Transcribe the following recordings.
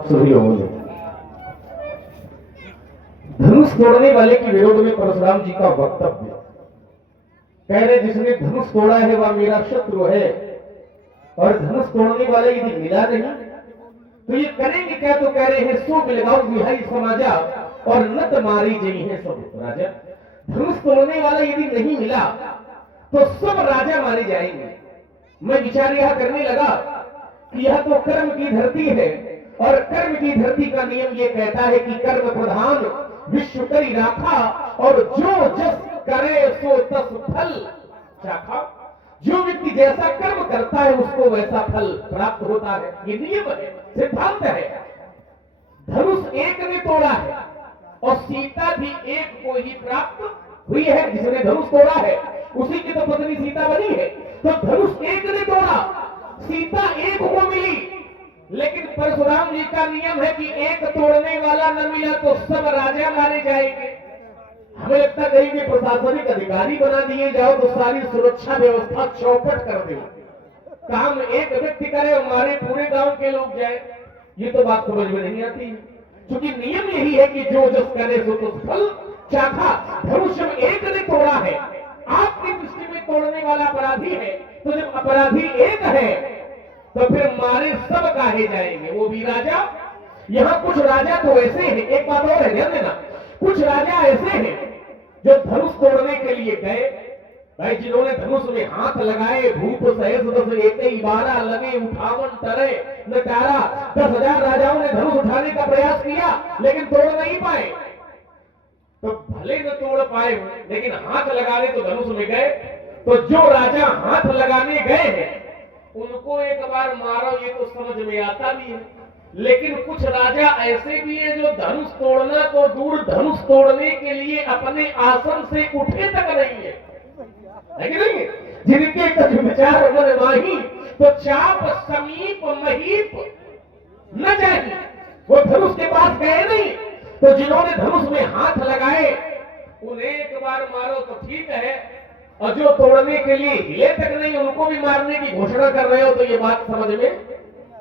सभी लोगों ने धनुष तोड़ने वाले के विरोध में परशुराम जी का वक्तव्य कह रहे, जिसने धनुष तोड़ा है वह मेरा शत्रु है, और धनुष तोड़ने वाला यदि मिला नहीं तो ये करेंगे क्या? तो कह रहे हैं, सो बिलगाओ विहाई समाजा और नत मारी जई है सब राजा। धनुष तोड़ने वाला यदि नहीं मिला तो सब राजा मारे जाएंगे। मैं विचार यह करने लगा कि यह तो कर्म की धरती है, और कर्म की धरती का नियम ये कहता है कि कर्म प्रधान विश्व करी राखा, और जो जस करे सो तस फल चाखा। जो व्यक्ति जैसा कर्म करता है उसको वैसा फल प्राप्त होता है। ये नियम है, सिद्धांत है। धनुष एक ने तोड़ा है और सीता भी एक को ही प्राप्त हुई है। जिसने धनुष तोड़ा है उसी की तो पत्नी सीता बनी है। तो धनुष एक ने तोड़ा, सीता एक को मिली, लेकिन परशुराम जी का नियम है कि एक तोड़ने वाला न मिला तो सब राजा मारे जाएंगे। हमें लगता कहीं भी प्रशासनिक अधिकारी बना दिए जाओ तो सारी सुरक्षा व्यवस्था चौपट कर दे, काम एक व्यक्ति करे और मारे पूरे गांव के लोग जाए। ये तो बात समझ में नहीं आती, क्योंकि नियम यही है कि जो जस करे सो तो फल चाखा। धनुष एक ने तोड़ा है, आपकी दृष्टि में तोड़ने वाला अपराधी है, तो जब अपराधी एक है तो फिर मारे सब काहे जाएंगे, वो भी राजा। यहाँ कुछ राजा तो ऐसे हैं, एक बात और है ध्यान देना, कुछ राजा ऐसे हैं जो धनुष तोड़ने के लिए गए, भाई जिन्होंने धनुष में हाथ लगाए, भूप सहस दस एक 12 लगे उठावन टरे नटारा। 10,000 राजाओं ने धनुष उठाने का प्रयास किया लेकिन तोड़ नहीं पाए। तो भले न तोड़ पाए लेकिन हाथ लगाने तो धनुष में गए। तो जो राजा हाथ लगाने गए हैं उनको एक बार मारो, ये तो समझ में आता भी है। लेकिन कुछ राजा ऐसे भी है जो धनुष तोड़ना तो दूर, धनुष तोड़ने के लिए अपने आसन से उठे तक नहीं है कि नहीं? जिनके कुछ विचार मन माही तो चाप समीप महीप न जाए, वो धनुष के पास गए नहीं। तो जिन्होंने धनुष में हाथ लगाए उन्हें एक बार मारो तो ठीक है, और जो तोड़ने के लिए हिले तक नहीं उनको भी मारने की घोषणा कर रहे हो तो ये बात समझ में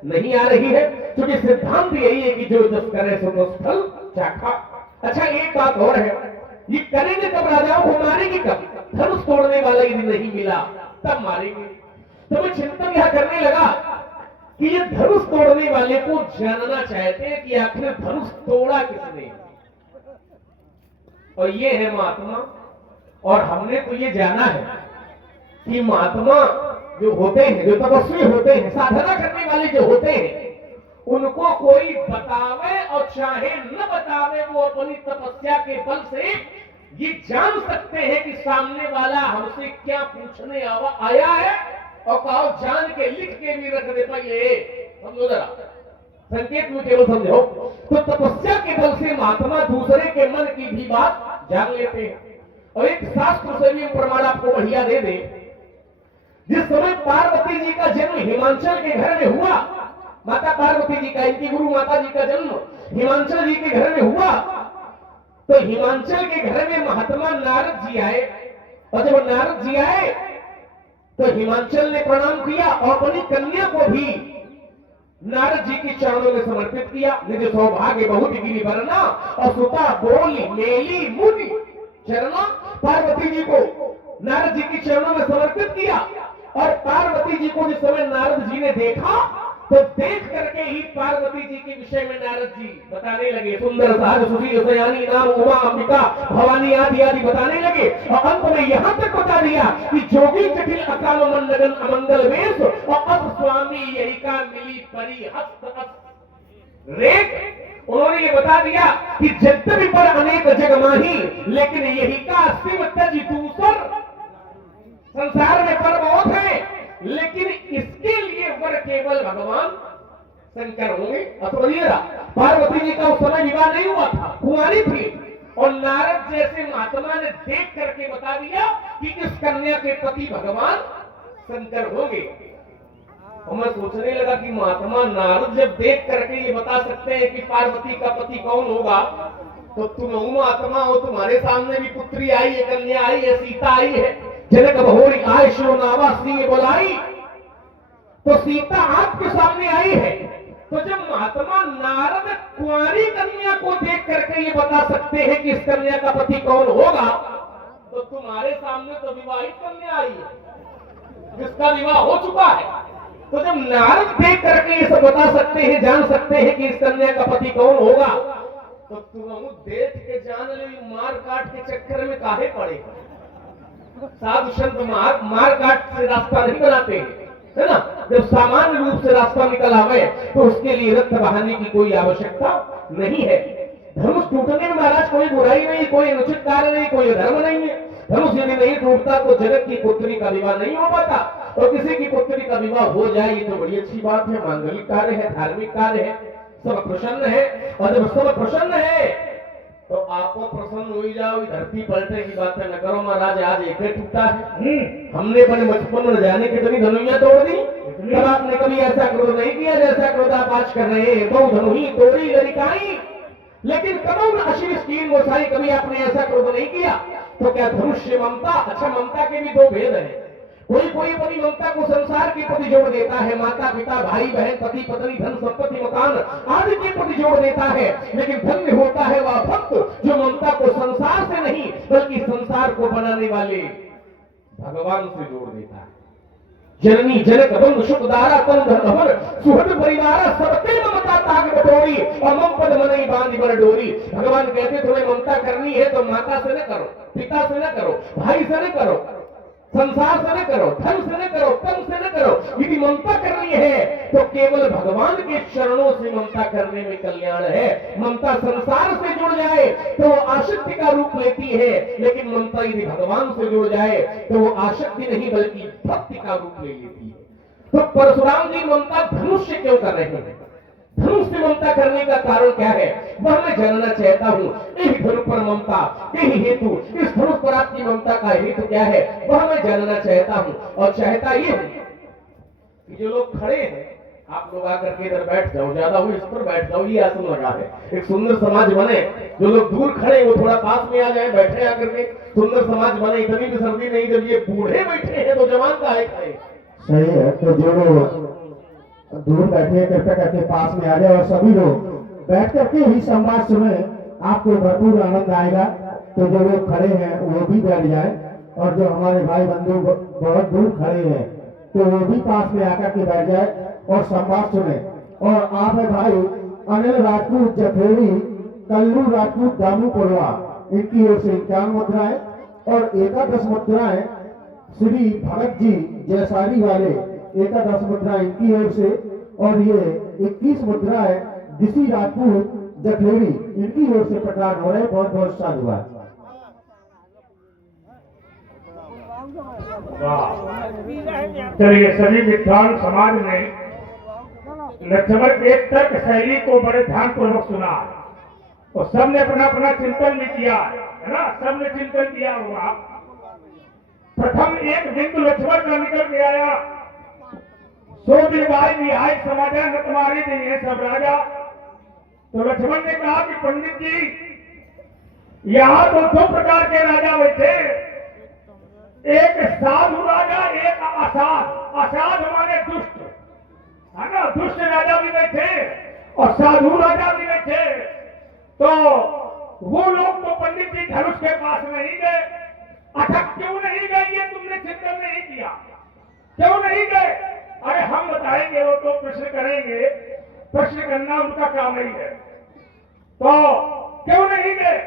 नहीं आ रही है, क्योंकि सिद्धांत यही है कि जो जस करे सो तस फल चाखा। अच्छा एक बात और है, ये करेंगे कब? राजाओं को मारेंगे कब? धनुष तोड़ने वाला यदि नहीं मिला तब मारेंगे। तो मैं चिंतन यह करने लगा कि ये धनुष तोड़ने वाले को जानना चाहते हैं कि आखिर धनुष तोड़ा किसने, और ये है महात्मा। और हमने तो ये जाना है कि महात्मा जो होते हैं, जो तपस्वी होते हैं, साधना करने वाले जो होते हैं, उनको कोई बतावे और चाहे न बतावे, वो अपनी तपस्या के बल से ये जान सकते हैं कि सामने वाला हमसे क्या पूछने आया है, और कहो जान के लिख के भी रख दे। पहले समझो जरा, संकेत में केवल समझो। तो तपस्या के बल से महात्मा दूसरे के मन की भी बात जान लेते हैं। और एक शास्त्र से भी प्रमाण आपको बढ़िया दे दे, जिस समय पार्वती जी का जन्म हिमांचल के घर में हुआ, माता पार्वती जी का, इनकी गुरु माता जी का जन्म हिमांचल जी के घर में हुआ, तो हिमांचल के घर में महात्मा नारद जी आए। और जब नारद जी आए तो हिमांचल ने प्रणाम किया और अपनी कन्या को भी नारद जी के चरणों में समर्पित किया। निज सौभाग्य बहुत गिरी वरना और सुता बोली मेली मुनि चरणों। पार्वती जी को नारद जी के चरणों में समर्पित किया, और पार्वती जी को जिस समय नारद जी ने देखा तो देख करके ही पार्वती जी के विषय में नारद जी बताने लगे। सुंदर सहज सुशील सयानी नाम उमा अंबिका भवानी आदि आदि बताने लगे, और अंत में यहां तक बता दिया कि जोगी जटिल अकाल मंडगन अमंगल वेश, और अब स्वामी यही का मिली परी हस्त रेख। उन्होंने ये बता दिया कि जद्यपि पर अनेक जग माही, लेकिन यही का शिव तज दूसर। संसार में पर बहुत है, लेकिन इसके लिए वर केवल भगवान शंकर होंगे। अथवा पार्वती जी का उस समय विवाह नहीं हुआ था, कुंवारी थी, और नारद जैसे महात्मा ने देख करके बता दिया कि इस कन्या के पति भगवान शंकर होंगे। और मैं सोचने लगा कि महात्मा नारद जब देख करके ये बता सकते हैं कि पार्वती का पति कौन होगा, तो तुम महात्मा हो, तुम्हारे सामने भी पुत्री आई है, कन्या आई है, सीता आई है। जनक बहोरी आय शिव नावा सिंह बोलाई, तो सीता आपके सामने आई है, तो जब महात्मा नारद कुंवारी कन्या को देख करके ये बता सकते हैं कि इस कन्या का पति कौन होगा, तो तुम्हारे सामने तो विवाहित कन्या आई है जिसका विवाह हो चुका है। तो जब नारद देख करके ये सब बता सकते हैं, जान सकते हैं कि इस कन्या का पति कौन होगा, तो तुम देख के जान ले, मार काट के चक्कर में काहे पड़े। साधु संत मार काट से रास्ता नहीं बनाते, है ना। जब सामान्य रूप से रास्ता निकल आवे तो उसके लिए रक्त बहाने की कोई आवश्यकता नहीं है। धनुष टूटने में महाराज कोई बुराई नहीं, कोई अनुचित कार्य नहीं, कोई धर्म नहीं है। धनुष यदि नहीं टूटता तो जनक की पुत्री का विवाह नहीं हो पाता, और किसी की पुत्री का विवाह हो जाए ये तो बड़ी अच्छी बात है, मांगलिक कार्य है, धार्मिक कार्य है, सब प्रसन्न है। और जब सब प्रसन्न है तो आपको प्रसन्न हो ही जाओ, धरती पलटे की बात न करो महाराज। आज एक टूटा है, हमने अपने बचपन में जाने कितनी धनुइयां तोड़ दी, तब आपने कभी ऐसा क्रोध नहीं किया जैसा क्रोध आप आज कर रहे हैं। बहु धनुही तोड़ी लड़काई, लेकिन कदम आशीष कीन गोसाई, कभी आपने ऐसा क्रोध नहीं किया। तो क्या धनुष्य ममता, अच्छा ममता के भी दो भेद है। कोई अपनी ममता को संसार के प्रति जोड़ देता है, माता पिता भाई बहन पति पत्नी धन संपत्ति मकान आदि के प्रति जोड़ देता है, लेकिन धन्य होता है वह भक्त जो ममता को संसार से नहीं बल्कि संसार को बनाने वाले भगवान से जोड़ देता है। जननी जनक बंधु सुखदारा तन धन भर सुहृद परिवार सबते ममता ताग बटोरी और मम पद मनई बांध बर डोरी। भगवान कहते तुम्हें ममता करनी है तो माता से न करो, पिता से न करो, भाई से न करो, संसार से न करो, धन से न करो, तन से न करो। यदि ममता करनी है तो केवल भगवान के चरणों से ममता करने में कल्याण है। ममता संसार से जुड़ जाए तो वो आसक्ति का रूप लेती है, लेकिन ममता यदि भगवान से जुड़ जाए तो वो आसक्ति नहीं बल्कि भक्ति का रूप ले लेती है। तो परशुराम जी ममता धनुष से क्यों कर रहे हैं? धनुष से ममता करने का कारण क्या है वह मैं जानना चाहता हूँ। यही धनुष पर ममता, यही हेतु, इस धनुष पर आपकी ममता का हेतु क्या है वह मैं जानना चाहता हूँ। और चाहता ये हूँ कि जो लोग खड़े हैं आप लोग आकर के इधर बैठ जाओ, ज्यादा हुई इस पर बैठ जाओ, ये आसन लगा है। एक सुंदर समाज बने, जो लोग दूर खड़े वो थोड़ा पास में आ जाए, बैठे आकर के सुंदर समाज बने। इतनी भी सर्दी नहीं, जब ये बूढ़े बैठे हैं तो जवान का है खड़े। सही है, तो जो लोग दूर बैठे कृपया करके पास में आ जाए और सभी लोग बैठ करके ही संवाद सुने, आपको भरपूर आनंद आएगा। तो जो लोग खड़े हैं वो भी बैठ जाए, और जो हमारे भाई बंधु बहुत दूर खड़े हैं तो वो भी पास में आकर के बैठ जाए और संवाद सुने। और आप है भाई अनिल राजपूत जफेरी, कल्लू राजपूत, दामू पुरवा, इनकी ओर से 51 मुद्राएं और 11 मुद्राएं श्री भगत जी जयसारी वाले 11 मुद्रा इनकी ओर से, और ये 21 मुद्राएं दिशी राजपूत जखलेरी इनकी ओर से प्रकट हो रहे। बहुत बहुत साधुवाद। चलिए, सभी विद्वान समाज ने लक्ष्मण के तर्क शैली को बड़े ध्यान पूर्वक सुना और सबने अपना अपना चिंतन भी किया है ना, सबने चिंतन किया होगा। प्रथम एक बिंदु लक्ष्मण का निकल के आया, सो दिलवाई निहाय समाचार न तुम्हारे दिन है सब राजा। तो लक्ष्मण ने कहा कि पंडित जी यहाँ तो 2 प्रकार के राजा बैठे, एक साधु राजा, एक असाध। असाध माने दुष्ट, है ना, दुष्ट राजा भी बैठे और साधु राजा भी बैठे। तो वो लोग तो पंडित जी धनुष के पास नहीं गए। अच्छा, क्यों नहीं गए ये तुमने चिंतन नहीं किया? क्यों नहीं गए? अरे हम बताएंगे, वो तो प्रश्न करेंगे, प्रश्न करना उनका काम ही है। तो क्यों नहीं गए?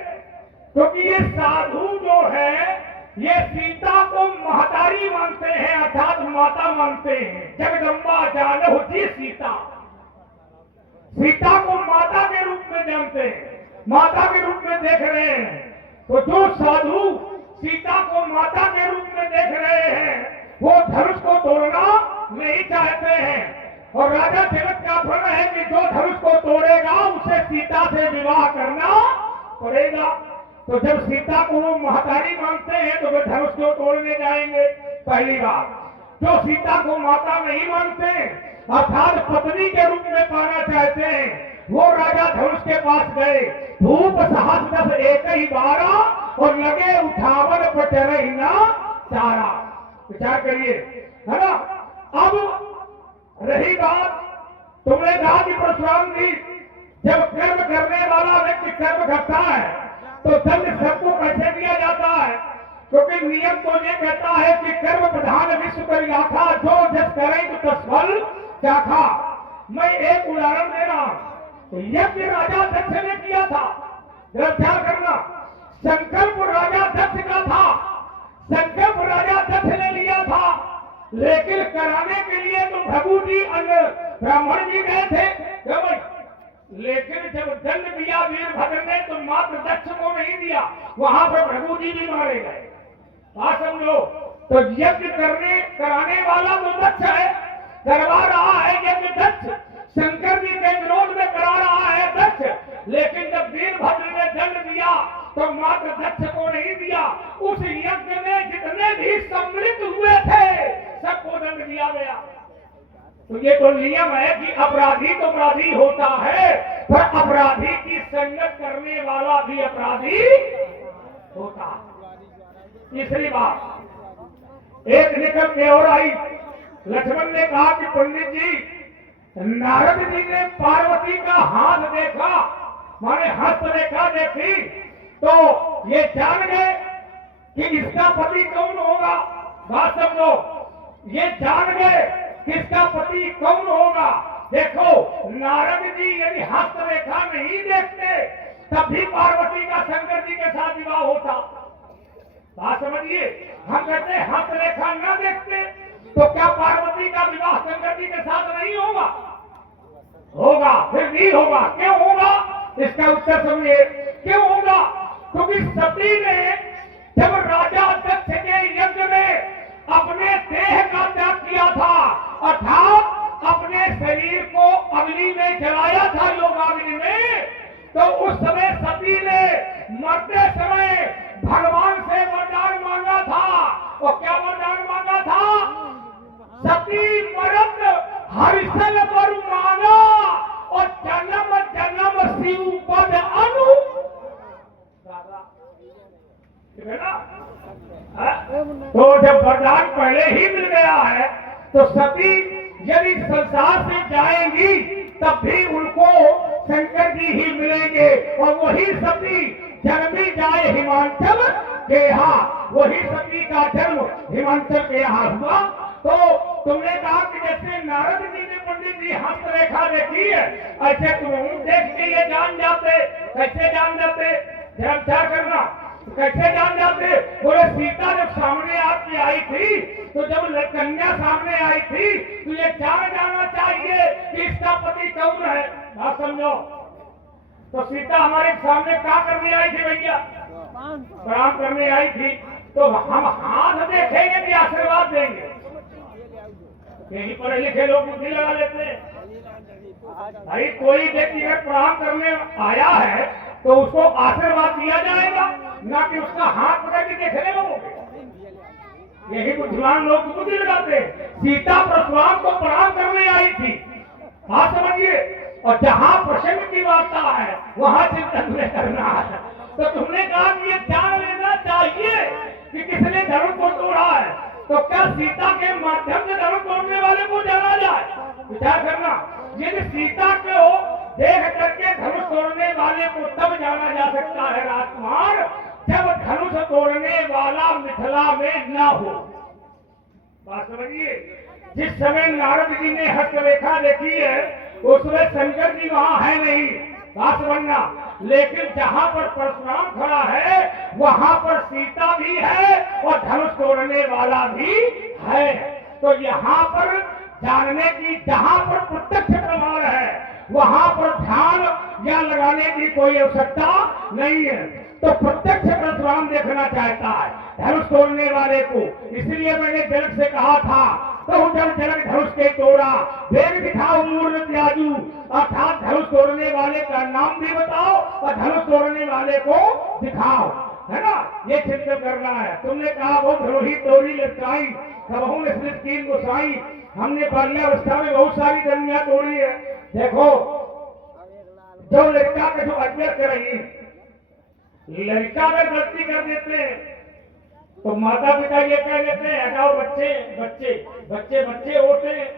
क्योंकि ये साधु जो है ये सीता को महतारी मानते हैं, अर्थात माता मानते हैं। जगदम्बा जानहु जी सीता, सीता को माता के रूप में जानते हैं, माता के रूप में देख रहे हैं। तो जो साधु सीता को माता के रूप में देख रहे हैं वो धनुष को तोड़ना नहीं चाहते हैं। और राजा जनक का प्रण है कि जो धनुष को तोड़ेगा उसे सीता से विवाह करना पड़ेगा। तो जब सीता को वो महतारी मानते हैं तो वे धनुष को तोड़ने जाएंगे। पहली बात, जो सीता को माता नहीं मानते अर्थात पत्नी के रूप में पाना चाहते हैं वो राजा धनुष के पास गए। धूप सहस 10 एक ही 12 और लगे उठावन पर ना चारा। विचार करिए, है ना। अब रही बात तुमने कहा कि परशुराम जी जब कर्म करने वाला व्यक्ति कर्म करता है तो दंड सबको कैसे दिया जाता है? क्योंकि नियम तो ये कहता है कि कर्म प्रधान विश्व करिया था, जो जस करे तो तस फल चाखा। मैं एक उदाहरण दे रहा हूं। यज्ञ राजा दक्ष ने किया था, जरा ख्याल करना। संकल्प राजा दक्ष का था, संकल्प राजा दक्ष ने लिया था, लेकिन कराने के लिए तो भगु जी अन्य ब्राह्मण जी गए थे। लेकिन जब दंड दिया वीरभद्र ने तो मात्र दक्ष को नहीं दिया, वहां पर भृगु जी भी मारे गए। बात समझो। तो यज्ञ कराने वाला तो दक्ष है, करवा रहा है यज्ञ दक्ष, शंकर जी के विरोध में करा रहा है दक्ष। लेकिन जब वीरभद्र ने दंड दिया तो मात्र दक्ष को नहीं दिया, उस यज्ञ में जितने भी सम्मिलित हुए थे सबको दंड दिया गया। तो ये तो नियम है कि अपराधी तो अपराधी होता है, पर अपराधी की संगत करने वाला भी अपराधी होता है। तीसरी बात, एक निकल के और आई। लक्ष्मण ने कहा कि पंडित जी, नारद जी ने पार्वती का हाथ देखा, माने हस्तरेखा देखी, तो ये जान गए कि इसका पति कौन होगा। बात समझो, ये जान गए किसका पति कौन होगा। देखो, नारद जी यदि हस्तरेखा नहीं देखते तब भी पार्वती का शंकर जी के साथ विवाह होता। बात समझिए, हम कहते हैं हस्तरेखा न देखते तो क्या पार्वती का विवाह शंकर जी के साथ नहीं होगा? होगा, फिर भी होगा। क्यों होगा? इसका उत्तर समझिए। क्यों होगा? क्योंकि सती ने जब राजा दक्ष के यज्ञ में अपने देह का त्याग किया था, अर्थात अपने शरीर को अग्नि में जलाया था योगाग्नि में, तो उस समय सती ने मरते समय भगवान से वरदान मांगा था। और क्या वरदान मांगा था? सती मरत हरिशन पर माना और जन्म जन्म शिव पद अनु। तो जब वरदान पहले ही मिल गया है तो सती यदि संसार से जाएंगी तब भी उनको शंकर जी ही मिलेंगे, और वही सती जन्मी जाए हिमांचल के यहाँ, वही सती का जन्म हिमांचल के यहाँ हुआ। तो तुमने कहा कि जैसे नारद जी ने पंडित जी हस्तरेखा देखी है, ऐसे तुम देख के ये जान जाते। कैसे जान जाते? ध्यान क्या करना, कैसे जान जाते? बोले सीता जब सामने आपकी आई थी, तो जब कन्या सामने आई थी तो ये जान जाना चाहिए कि इसका पति कौन है। आप समझो। तो सीता हमारे सामने क्या करने आई थी भैया? प्रणाम करने आई थी। तो हम हाथ देखेंगे कि आशीर्वाद देंगे? यही पढ़े लिखे लोग बुद्धि लगा लेते हैं। भाई कोई व्यक्ति अगर प्रणाम करने आया है तो उसको आशीर्वाद दिया जाएगा, ना कि उसका हाथ पकड़ के देखने लगोगे। यही बुद्धिमान लोग बुद्धि लगाते। सीता परशुराम को प्रणाम करने आई थी, बात समझिए। और जहां प्रसंग की वार्ता है वहां चिंतन में करना है। तो तुमने कहा कि ये जान लेना चाहिए कि किसने धर्म को तोड़ा है। तो क्या सीता के माध्यम से धर्म तोड़ने वाले को जाना जाए? विचार करना। यदि सीता को देख करके धनुष तोड़ने वाले को तब जाना जा सकता है राजकुमार, जब धनुष तोड़ने वाला मिथिला में न हो। बात समझिए। जिस समय नारद जी ने हस्तरेखा देखी है उसमें शंकर जी वहां है नहीं, बात समझना। लेकिन जहां पर परशुराम खड़ा है वहां पर सीता भी है और धनुष तोड़ने वाला भी है। तो यहाँ पर जानने की, जहां पर प्रत्यक्ष प्रमाण है वहां पर ध्यान या लगाने की कोई आवश्यकता नहीं है। तो प्रत्यक्ष परशुराम देखना चाहता है धनुष तोड़ने वाले को। इसलिए मैंने जनक से कहा था, तो जब जनक धनुष के तोड़ा, वेग दिखाओ मूर्त त्याजू, अर्थात धनुष तोड़ने वाले का नाम भी बताओ और धनुष तोड़ने वाले को दिखाओ, है ना। ये चिंतन करना है। तुमने कहा वो धनुही तोड़ी लटकाई, कबहू ने स्मृत कीन गोसाई। हमने बाल्यावस्था में बहुत सारी दंडियां तोड़ी है। देखो, जो लड़का का जो अज्ञा करेंगे, लड़का अगर गलती कर देते हैं तो माता पिता ये कह देते हैं हटाओ बच्चे बच्चे बच्चे बच्चे होते हैं।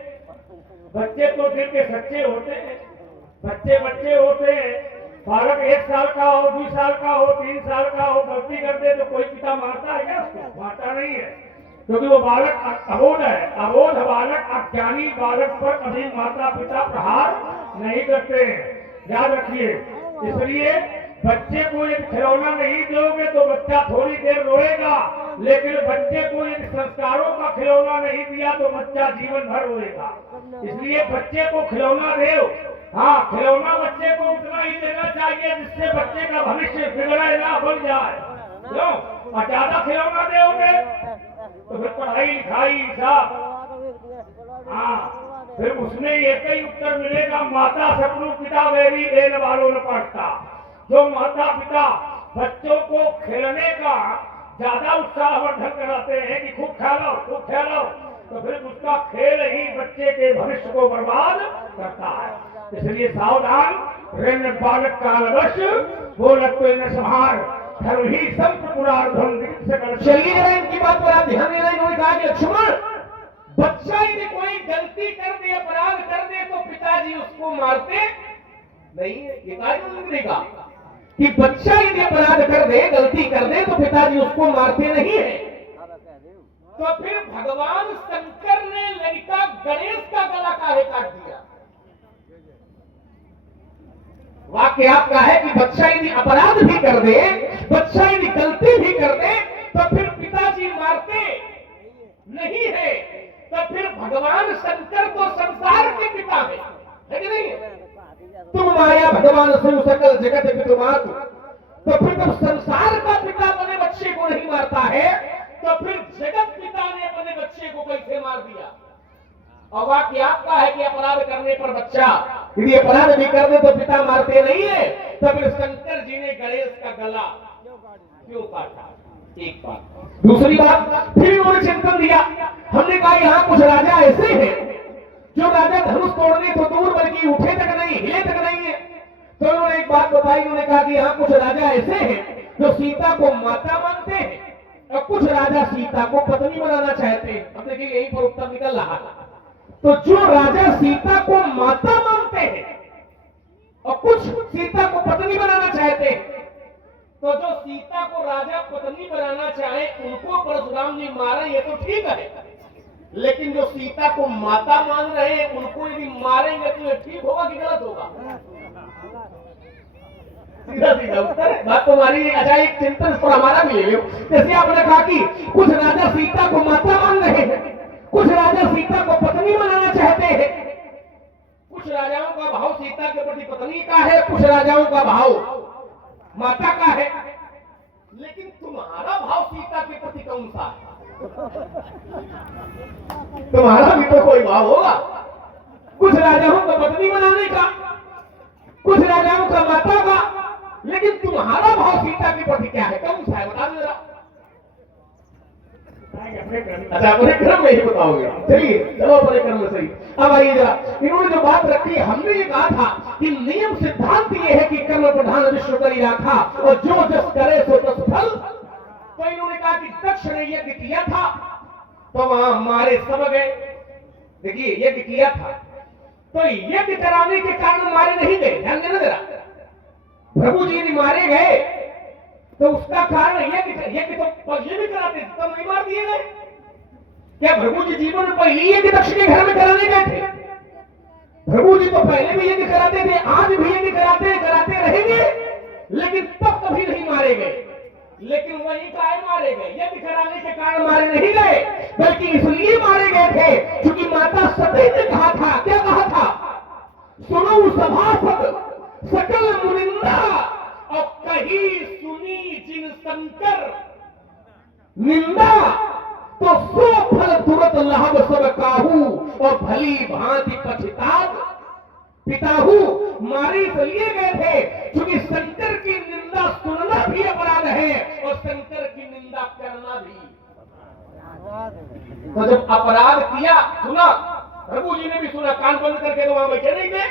बच्चे तो दिल के सच्चे होते हैं, बच्चे बच्चे होते हैं। बालक 1 साल का हो, 2 साल का हो, 3 साल का हो, गलती कर दे तो कोई पिता मारता है क्या उसको? मारता नहीं है, क्योंकि वो बालक अबोध है। अबोध बालक, अज्ञानी बालक पर कभी माता पिता प्रहार नहीं करते हैं, याद रखिए। इसलिए बच्चे को यदि खिलौना नहीं दोगे तो बच्चा थोड़ी देर रोएगा, लेकिन बच्चे को यदि संस्कारों का खिलौना नहीं दिया तो बच्चा जीवन भर रोएगा। इसलिए बच्चे को खिलौना दो, हाँ खिलौना बच्चे को उतना ही देना चाहिए जिससे बच्चे का भविष्य बिगड़े ना बन जाए। क्यों? और ज्यादा खिलौना दोगे तो फिर पढ़ाई लिखाई सब, हाँ फिर उसमें एक ही उत्तर मिलेगा, माता सपनों पिता वेरी देने वालों ने पढ़ता। जो माता पिता बच्चों को खेलने का ज्यादा उत्साहवर्धन कराते हैं कि खूब खेलो, तो फिर उसका खेल ही बच्चे के भविष्य को बर्बाद करता है। इसलिए सावधान, ऋण बालक कालवश बोलक तो न संहार, धर्म ही संत पुरार्धन सकल। चलिए जरा इनकी बात पर आप ध्यान देना। इन्होंने कहा कि लक्ष्मण, बच्चा यदि कोई गलती कर दे, अपराध कर दे तो पिताजी उसको मारते नहीं है। ये कहा कि बच्चा यदि अपराध कर दे, गलती कर दे तो पिताजी उसको मारते नहीं है। तो फिर भगवान शंकर ने ललिता गणेश का गला काहे काट दिया? वाक्य आपका है कि बच्चा यदि अपराध भी कर दे, बच्चा यदि गलती भी कर दे तो फिर पिताजी मारते नहीं है। तो फिर भगवान शंकर तो संसार के पिता है कि नहीं? तुम माया भगवान शिव सकल जगत पितुमातु। तो फिर जब संसार का पिता अपने बच्चे को नहीं मारता है तो फिर जगत पिता ने अपने बच्चे को कैसे मार दिया? और वाक्य आपका है कि अपराध करने पर बच्चा यदि अपराध भी कर दे तो पिता मारते नहीं है। तो फिर शंकर जी ने गणेश का गला क्यों काटा? एक बात। दूसरी बात, फिर उन्होंने चिंतन दिया। हमने कहा यहाँ कुछ राजा ऐसे हैं जो राजा धनुष तोड़ने तो दूर बल्कि उठे तक नहीं, हिले तक नहीं है। तो उन्होंने एक बात बताई। उन्होंने कहा कि यहाँ कुछ राजा ऐसे हैं जो सीता को माता मानते हैं और कुछ राजा सीता को पत्नी बनाना चाहते हैं। अब देखिए यहीं पर उत्तर निकल रहा। तो जो राजा सीता को माता मानते हैं और कुछ सीता को पत्नी बनाना चाहते हैं, तो जो सीता को राजा पत्नी बनाना चाहे उनको परशुराम जी मारे, ये तो ठीक है। लेकिन जो सीता को माता मान रहे हैं उनको यदि मारेंगे तो ये ठीक होगा कि गलत होगा? सीधा सीधा उत्तर बात तुम्हारी। अच्छा, एक चिंतन पर हमारा भी ले लो। जैसे आपने कहा कि कुछ राजा सीता को माता मान रहे हैं, कुछ राजा सीता को पत्नी बनाना चाहते हैं। कुछ राजाओं का भाव सीता के प्रति पत्नी का है, कुछ राजाओं का भाव माता का है। लेकिन तुम्हारा भाव सीता के प्रति कौन सा है? तुम्हारा भी तो कोई भाव होगा। कुछ राजाओं को पत्नी बनाने का, कुछ राजाओं का माता का, लेकिन तुम्हारा भाव सीता के प्रति क्या है? कौन सा है? बता दो जरा। अच्छा, अपने क्रम में ही बताओगे। चलिए चलो अपने क्रम में सही। अब आइए जरा, इन्होंने जो बात रखी, हमने ये कहा था कि नियम सिद्धांत ये है कि कर्म प्रधान विश्व करी राखा और जो जस करे सो तस फल। तो इन्होंने कहा कि दक्ष ने यज्ञ किया था तो वहां मारे सब गए। देखिए यज्ञ किया था तो यज्ञ कराने के कारण मारे नहीं गए। ध्यान देना जरा। प्रभु जी ने मारे गए तो उसका कारण यज्ञ तो पहले भी कराते थे, तब नहीं मार दिए गए क्या? प्रभु जी जीवन में पहले यज्ञ दक्ष के घर में कराने गए थे। प्रभु जी तो पहले भी यज्ञ कराते थे, आज भी यज्ञ कराते रहेंगे, लेकिन तब कभी नहीं मारे गए। लेकिन वही काहे मारे गए? यज्ञ कराने के कारण मारे नहीं गए, बल्कि इसलिए मारे गए थे क्योंकि माता सती ने कहा था। क्या कहा था? सुनो सभासद सकल मुनिंदा और कही सुनी जिन शंकर निंदा, तो सो फल तुरंत लाभ सब काहू और भली भांति पछिताद पिताहू। मारे इसलिए गए थे क्योंकि शंकर की निंदा सुनना भी अपराध है और शंकर की निंदा करना भी। तो जब अपराध किया, सुना, प्रभु जी ने भी सुना, कान बंद करके तो वहां बैठे नहीं थे।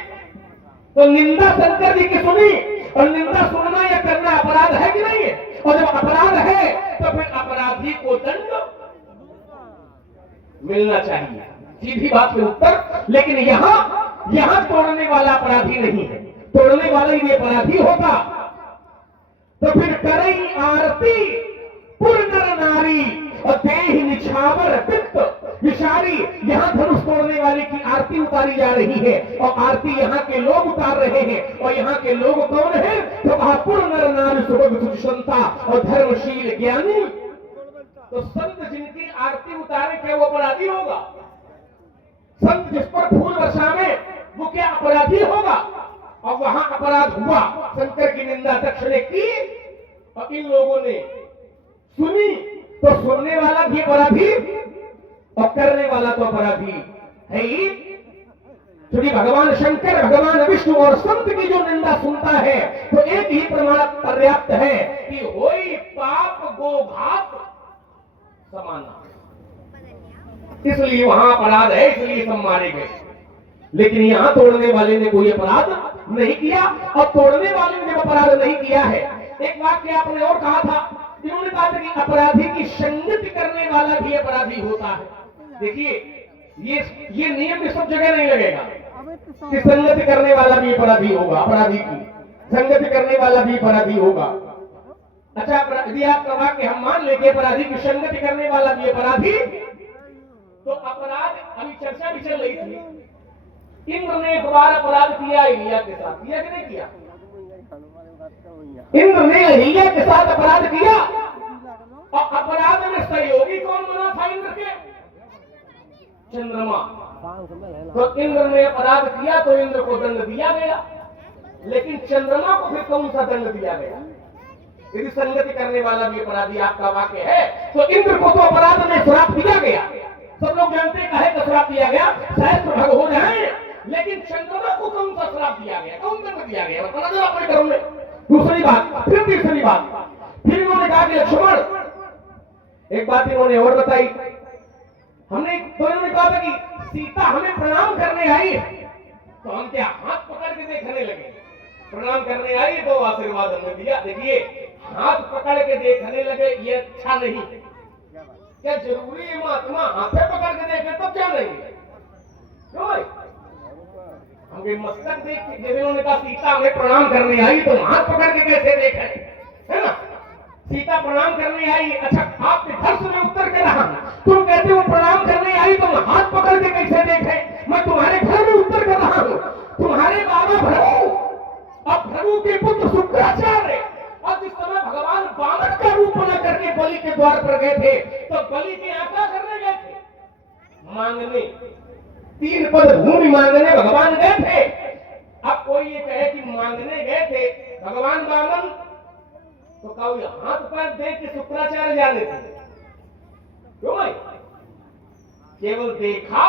तो निंदा शंकर जी की सुनी, और निंदा सुनना या करना अपराध है कि नहीं है? और जब अपराध है तो फिर अपराधी को दंड मिलना चाहिए। सीधी बात के उत्तर। लेकिन यहां तोड़ने वाला अपराधी नहीं है, तोड़ने वाला ही अपराधी होता तो फिर करई आरती पुर नर नारी और देहि निछावर पित्त विषारी। यहां धनुष तोड़ने वाले की आरती उतारी जा रही है और आरती यहाँ के लोग उतार रहे हैं। और यहाँ के लोग कौन है? तो कहा पुर नर नारी सुभग सुचिसंता और धर्मशील ज्ञानी। तो संत जिनकी आरती उतारे क्या वो अपराधी होगा? संत जिस पर फूल बरसावे वो क्या अपराधी होगा? और वहां अपराध हुआ, शंकर की निंदा दक्ष ने की और इन लोगों ने सुनी। तो सुनने वाला भी अपराधी और करने वाला तो अपराधी है ही। क्योंकि भगवान शंकर, भगवान विष्णु और संत की जो निंदा सुनता है तो एक ही प्रमाण पर्याप्त है कि होई पाप गोघात समाना। इसलिए वहां अपराध है, इसलिए सब मारे गए। लेकिन यहां तोड़ने वाले ने कोई अपराध नहीं किया और तोड़ने वाले ने जब अपराध नहीं किया है। एक वाक्य आपने और कहा था, इन्होंने कहा था कि अपराधी की संगति करने वाला भी अपराधी होता है। देखिए ये नियम भी सब जगह नहीं लगेगा कि संगति करने वाला भी अपराधी होगा, अपराधी की संगति करने वाला भी अपराधी होगा। अच्छा, यदि आपका वाक्य हम मान ले कि अपराधी की संगति करने वाला भी अपराधी, तो अपराध अभी चर्चा भी चल रही थी। इंद्र ने एक बार अपराध किया अहिल्या के साथ, किया कि नहीं किया? इंद्र ने अहिल्या के साथ अपराध किया और अपराध में सहयोगी कौन बना था इंद्र के? चंद्रमा। तो इंद्र ने अपराध किया तो इंद्र को दंड दिया गया, लेकिन चंद्रमा को फिर कौन सा दंड दिया गया? यदि संगति करने वाला भी अपराधी आपका वाक्य है तो इंद्र को तो अपराध में श्राप दिया गया। सब लोग जानते हैं काहे का श्राप दिया गया, शायद भग हो जाए। लेकिन चंद्रमा को कौन सा श्राप दिया गया, कौन दंड दिया गया, बताना जरा अपने कर्म में। दूसरी बात, फिर तीसरी बात, फिर इन्होंने कहा कि लक्ष्मण, एक बात इन्होंने और बताई। हमने तो इन्होंने कहा था कि सीता हमें प्रणाम करने आई है, तो हम क्या हाथ पकड़ के देखने लगे? प्रणाम करने आई तो आशीर्वाद हमने दिया। देखिए, हाथ पकड़ के देखने लगे ये अच्छा नहीं। क्या जरूरी है महात्मा हाथे पकड़ के देखे तब क्या नहीं? क्यों भाई? हमके मस्तक देख के, जैसे उन्होंने कहा सीता हमें प्रणाम करने आई तो हाथ पकड़ के कैसे देखे, है ना? सीता प्रणाम करने आई, अच्छा आपके धर्ष में उत्तर कर रहा हूं, तुम कहते हो प्रणाम करने आई तो हाथ पकड़ के कैसे देखे? मैं तुम्हारे घर में उत्तर कर रहा हूं। तुम्हारे बाबा भ्रगु और भ्रगु के पुत्र शुक्राचार्य और जिस समय भगवान वामन का रूप बना करके बलि के द्वार पर गए थे तो बलि के यहाँ क्या करने गए थे? मांगने, 3 पद भूमि मांगने भगवान गए थे। अब कोई ये कहे कि मांगने गए थे भगवान वामन, तो कहो हाथ पैर देख के शुक्राचार्य जाने थे? क्यों भाई? केवल देखा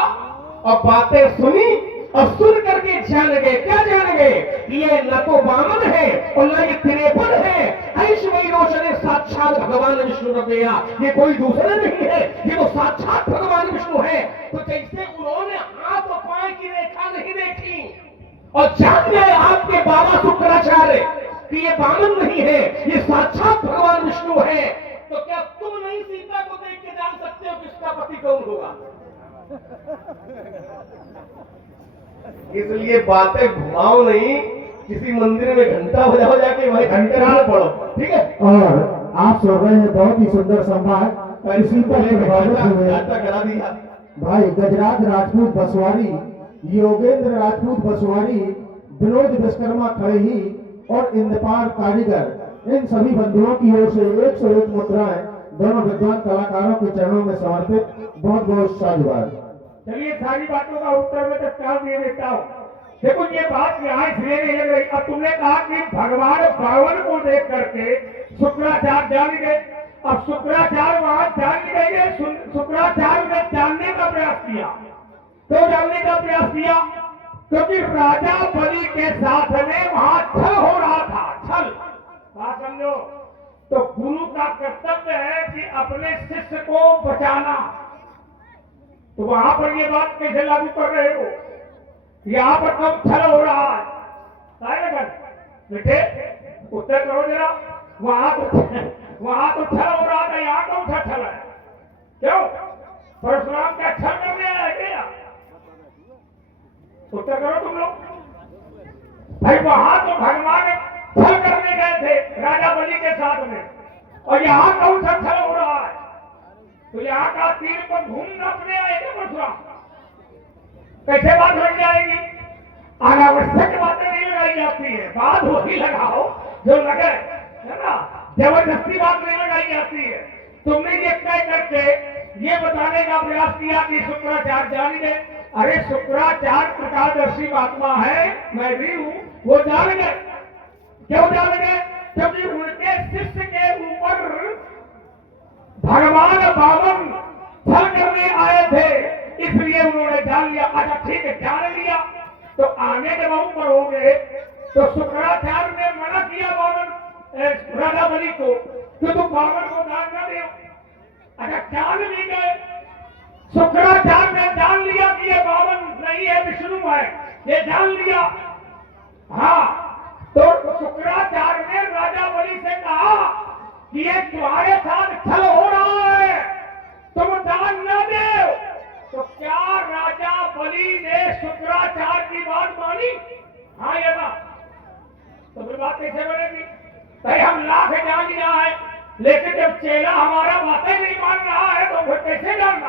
और बातें सुनी और सुन करके जान गए। क्या जान गए? ये न तो वामन है और न ये त्रिपुर है, ऐश्वर्य रोशन साक्षात भगवान विष्णु रवैया, ये कोई दूसरा नहीं है, ये तो साक्षात भगवान विष्णु है। तो जैसे उन्होंने हाथ और पांव की रेखा नहीं देखी और जान गए आपके बाबा शुक्राचार्य कि ये वामन नहीं है, ये साक्षात भगवान विष्णु है, तो क्या तुम नहीं सीता को देख के जान सकते हो कि इसका पति कौन होगा? इसलिए बातें घुमाओ नहीं, किसी मंदिर में घंटा बजाओ जाके भाई घंटे ना पढ़ो, ठीक है? और आप सुन रहे हैं बहुत ही सुंदर संवाद। इसी पर करा दिया भाई गजराज राजपूत बसवारी, योगेंद्र राजपूत बसवारी, विनोद विश्वकर्मा खड़ेही और इंद्रपाल कारीगर, इन सभी बंधुओं की ओर से 101 मुद्राएं दोनों विद्वान कलाकारों के चरणों में समर्पित। बहुत बहुत साधुवाद। चलिए सारी बातों का उत्तर में तत्काल दे देता हूँ। देखो ये बात यहाँ इसलिए नहीं लग रही। अब तुमने कहा कि भगवान वामन को देख करके शुक्राचार्य जान गए। अब शुक्राचार्य वहां जान गए, शुक्राचार्य ने जानने का प्रयास किया। तो जानने का प्रयास किया क्योंकि राजा बलि के साथ में वहां छल हो रहा था। छल बात समझो। तो गुरु का कर्तव्य है कि अपने शिष्य को बचाना। तो वहां पर ये बात कैसे लागू कर रहे हो? यहाँ पर कब छल हो रहा है? बेटे उत्तर करो जरा। वहां तो छल हो रहा था, यहाँ कौन सा छल है? क्यों? परशुराम का छल करने आया क्या? उत्तर करो तुम लोग। भाई वहां तो भगवान छल करने गए थे राजा बलि के साथ में, और यहाँ कौन सा छल हो रहा है? तो यहाँ का तीर पर घूमना अपने आएगा परशुराम, कैसे बात लग जाएगी? अनावश्यक बातें नहीं लगाई जाती है, बात वही लगाओ जो लगे, है ना? जबरदस्ती बात नहीं लगाई जाती है। तुमने ये तय करके ये बताने का प्रयास किया कि शुक्राचार्य जान गए। अरे शुक्राचार्य प्रकाशदर्शी महात्मा है, मैं भी हूं, वो जान गए। क्यों जान गए? क्योंकि उनके शिष्य के ऊपर भगवान बामन छल करने आए थे, इसलिए उन्होंने जान लिया। अच्छा ठीक है, जान लिया तो आगे जब हम पढ़ोगे तो शुक्राचार्य ने मना किया बामन राजा बलि को कि तुम बामन को दान न दो। अच्छा जान भी गए, शुक्राचार्य ने जान लिया कि ये बामन नहीं है, विष्णु है, ये जान लिया। हाँ, तो शुक्राचार्य ने राजा बलि से कहा कि ये तुम्हारे साथ छल हो रहा है, तुम दान न दो। तो क्या राजा बलि ने शुक्राचार्य की बात मानी? हाँ या ना? तो फिर बात कैसे बनेगी? भाई हम लाख जान लिया है, लेकिन जब चेला हमारा बातें नहीं मान रहा है तो फिर कैसे जानना?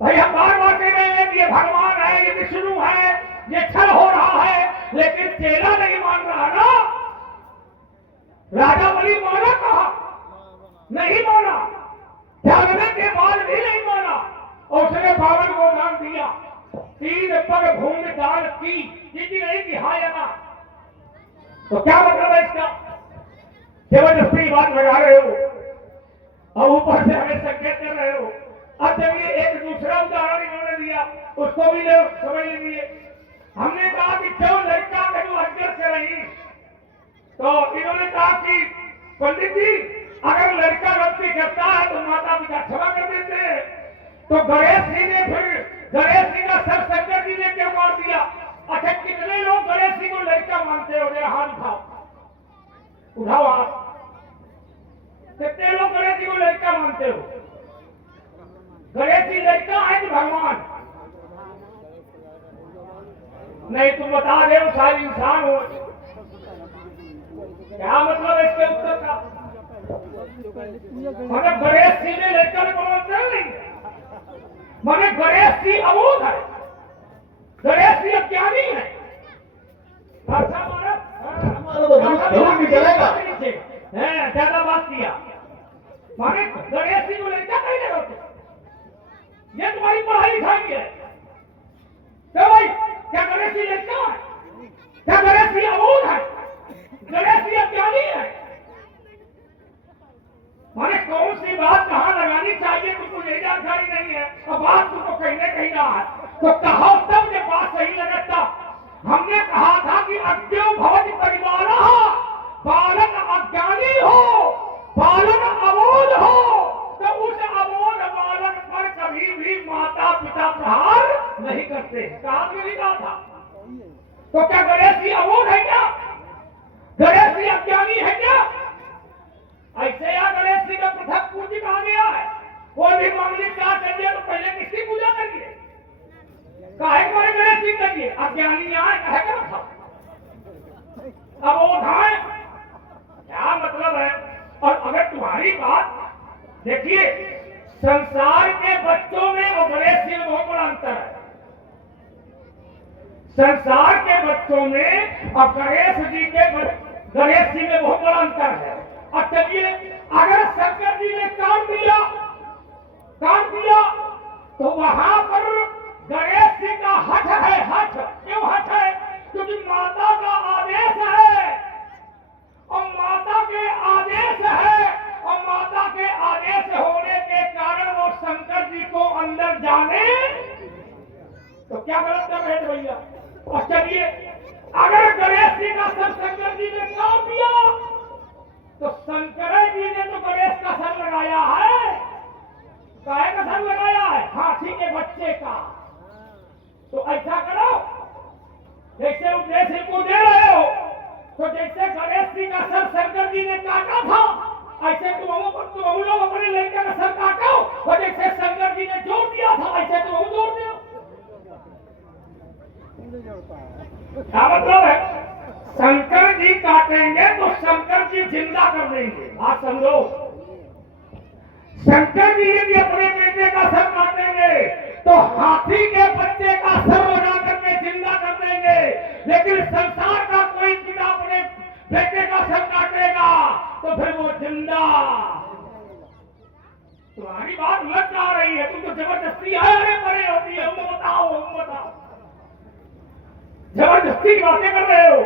भाई हम बार बार कह रहे हैं कि ये भगवान है, ये विष्णु है, ये छल हो रहा है, लेकिन चेला नहीं मान रहा ना। राजा बलि माना कहा, नहीं माना, जानने के बाद भी नहीं माना, और उसने बावन को दान दिया। 3 पग भूमि दान की नहीं की? हाँ या ना? तो क्या मतलब है इसका? जबरदस्ती बात लगा रहे हो और ऊपर से हमें संकेत कर रहे हो। अब जब ये एक दूसरा उदाहरण इन्होंने दिया, उसको भी लोग समझ लीजिए। हमने कहा कि जो लड़का कहीं हरकत से रही, तो इन्होंने कहा कि पंडित जी अगर लड़का गलती करता है तो माता पिता क्षमा कर देते हैं। तो गणेश जी ने का सर शंकर जी ने क्यों मार दिया? अच्छा कितने लोग गणेश जी को लड़का मानते हो? जरा हाथ उठाओ, उठाओ हाथ। कितने लोग गणेश जी को लड़का मानते हो? गणेश जी लड़का है कि भगवान? नहीं, तुम बता दे, सारी इंसान हो। क्या मतलब है इसके उत्तर का? मतलब गणेश जी ने लड़का को मानते नहीं, मगर गणेश जी अबोध है, गणेश जी अज्ञानी है। ज्यादा बात किया, माने गणेश जी को लड़का कहीं नहीं होते। ये तुम्हारी पढ़ाई लिखाई है क्या भाई? क्या गणेश जी लड़का है? क्या गणेश जी अबोध है? गणेश जी अज्ञानी है? माने कौन सी बात कहाँ लगानी चाहिए तुमको ये जानकारी नहीं है, और बात तुमको कहीं न कहीं रहा है। तो कहो तब जब बात सही लगता। हमने कहा था कि अज्ञो भवति परिवारः, बालक अज्ञानी हो, बालक अबोध हो, तो उस अबोध बालक पर कभी भी माता पिता प्रहार नहीं करते। कहा भी लिखा था। तो क्या गणेश जी अबोध है क्या? गणेश जी अज्ञानी है क्या? ऐसे या गणेश जी का पृथक पूजी कहा गया है? कोई भी मांगलिक कार्य करिए तो पहले किसकी पूजा करिए? काहे तुम्हारे गणेश जी करिए? अज्ञानी आए कहे क्या था? अब वो उठाए, क्या मतलब है? और अगर तुम्हारी बात देखिए, संसार के बच्चों में और गणेश जी में बहुत बड़ा अंतर है। संसार के बच्चों में और गणेश जी में बहुत बड़ा अंतर है। अब चलिए, अगर शंकर जी ने काट दिया तो वहां पर गणेश जी का हठ है। हठ क्यों हठ है? क्योंकि माता का आदेश है, और माता के आदेश है, और माता के आदेश होने के कारण वो शंकर जी को अंदर जाने, तो क्या गलत कर रहे थे भैया? और चलिए, अगर गणेश जी का सर शंकर जी ने काट दिया तो शंकर जी ने तो गणेश का सर लगाया है। काहे का सर लगाया है? हाथी के बच्चे का। तो ऐसा करो, जैसे उपदेश इनको दे रहे हो, तो जैसे गणेश जी का सर शंकर जी ने काटा था, ऐसे तुम लोग अपने लड़के का सर काटो, और जैसे शंकर जी ने जोड़ दिया था, ऐसे तुम जोड़ दो। क्या मतलब है? शंकर जी काटेंगे तो शंकर जी जिंदा कर देंगे। बात समझो, शंकर जी यदि अपने बेटे का सर काटेंगे तो हाथी के बच्चे का सर लगा करके जिंदा कर देंगे। लेकिन संसार का कोई पिता अपने बेटे का सर काटेगा तो फिर वो जिंदा। तुम्हारी बात उलट जा रही है, तुम तो जबरदस्ती है, अरे परे होती है, उनको बताओ, उनको बताओ, जबरदस्ती की बातें कर रहे हो।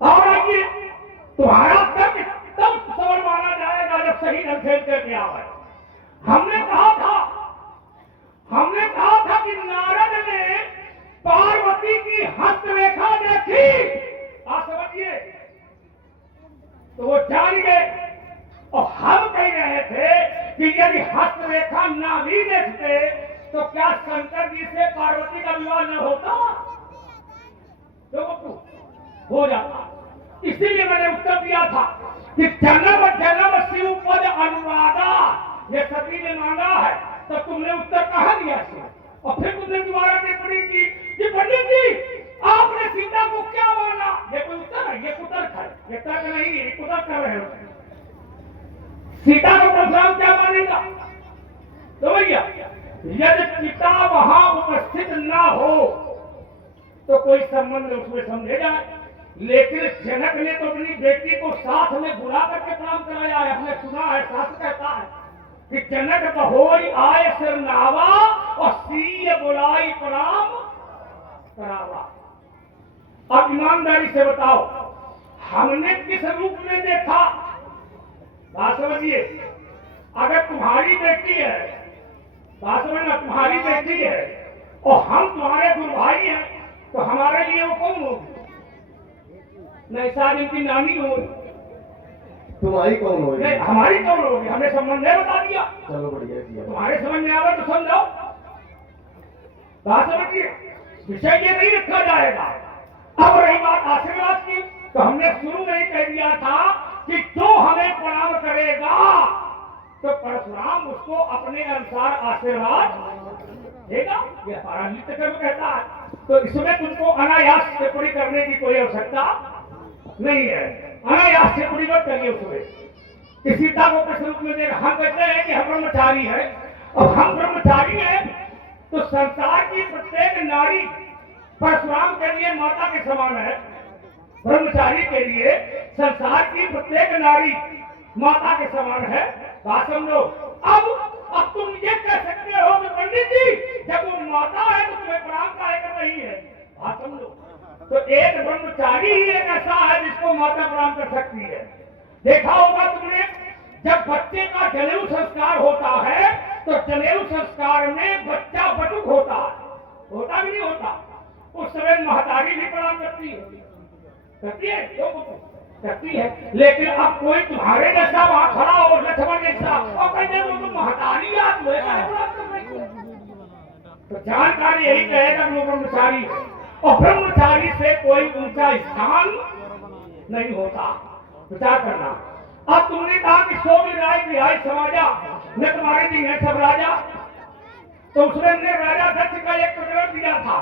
और आइए, तुम्हारा तर्क तब सबल माना जाएगा जब सही ढंग से करके आवे। हमने कहा था कि नारद ने पार्वती की हस्तरेखा देखी, आप समझिए, तो वो जान गए। और हम कह रहे थे कि यदि हस्तरेखा ना भी देखते तो क्या शंकर जी से पार्वती का विवाह न होता? हो जाता। इसीलिए मैंने उत्तर दिया था कि जन्म जन्म शिव पद अनुरागा, ये सती ने मांगा है, तो तुमने उत्तर कहाँ दिया? और फिर तुमने दोबारा टिप्पणी की कि पंडित जी आपने सीता को क्या माना? ये कोई उत्तर है? ये कुतर्क है, ये तर्क नहीं है, कुतर्क कर रहे हो। सीता को परशुराम क्या मानेगा? तो भैया यदि पिता वहां उपस्थित ना हो तो कोई संबंध उसमें समझेगा। लेकिन जनक ने तो अपनी बेटी को साथ में बुला करके प्रणाम कराया है। हमने सुना है, शास्त्र कहता है कि जनक बहोई आए सिर नावा और सीय बुलाई प्रणाम करावा। अब ईमानदारी से बताओ, हमने किस रूप में देखा? बात समझिए, अगर तुम्हारी बेटी है, बात समझना, तुम्हारी बेटी है और हम तुम्हारे गुरु भाई हैं, तो हमारे लिए वो कौन होगी? नहीं शायद इनकी नानी होगी। तुम्हारी कौन होगी? नहीं, हमारी कौन होगी? हमने संबंध नहीं बता दिया। चलो बढ़िया किया। तुम्हारे समझ में आवे तो समझाओ। बात समझिए, विषय ये नहीं रखा जाएगा। अब रही बात आशीर्वाद की, तो हमने शुरू में ही कह दिया था कि जो हमें प्रणाम करेगा तो परशुराम उसको अपने अनुसार आशीर्वाद देगा। ये हमारा नित्य कर्म कहता है। तो इसमें तुमको अनायास टिप्पणी करने की कोई आवश्यकता नहीं है। अनायास टिप्पणी मत करिए उसमें कि सीता को किस रूप में देगा। हम कहते हैं कि हम ब्रह्मचारी हैं, अब हम ब्रह्मचारी हैं तो संसार की प्रत्येक नारी परशुराम के लिए माता के समान है। ब्रह्मचारी के लिए संसार की प्रत्येक नारी माता के समान है। बात समझो। अब तुम ये कह सकते हो कि पंडित जी जब वो माता है तो तुम्हें प्रणाम काहे कर रही है? बात समझो। तो एक ब्रह्मचारी ही एक ऐसा है जिसको माता प्रणाम कर सकती है। देखा होगा तुमने, जब बच्चे का जनेऊ संस्कार होता है तो जनेऊ संस्कार में बच्चा बटुक होता है, होता भी नहीं होता? उस समय महतारी भी प्रणाम करती है, करती है, करती है। लेकिन अब कोई तुम्हारे जैसा वहां खड़ा हो, लक्ष्मण जैसा, और कहते तुम महतारी या तुम्हें तो जानकारी यही कहेगा कि वो ब्रह्मचारी है। और ब्रह्मचारी से कोई ऊंचा स्थान नहीं होता। विचार करना। अब तुमने कहा कि सो भी राय बिहाई समाजा न तुम्हारे जी है सब राजा, तो उसने राजा दक्ष का एक प्रकरण दिया था।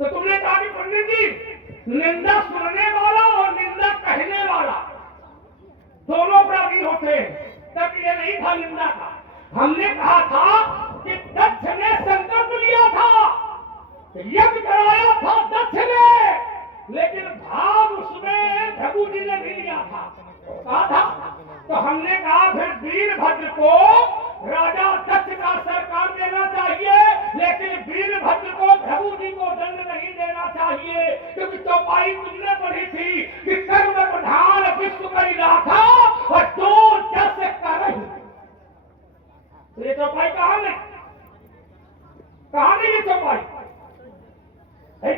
तो तुमने कहा कि पंडित जी निंदा सुनने वाला और निंदा कहने वाला दोनों अपराधी होते हैं, तब ये नहीं था निंदा का। हमने कहा था कि दक्ष ने संकल्प लिया था, यज्ञ कराया था दक्ष ने, लेकिन भाव उसमें भृगु जी ने भी लिया था, कहा था। तो हमने कहा फिर वीरभद्र को राजा दक्ष का सरकार देना चाहिए, लेकिन वीरभद्र को भृगु जी को दंड नहीं देना चाहिए, क्योंकि चौपाई तुमने पढ़ी थी कि कर्म प्रधान विश्व करी राखा और जो जस करहि। तो ये चौपाई कहां नहीं ये चौपाई?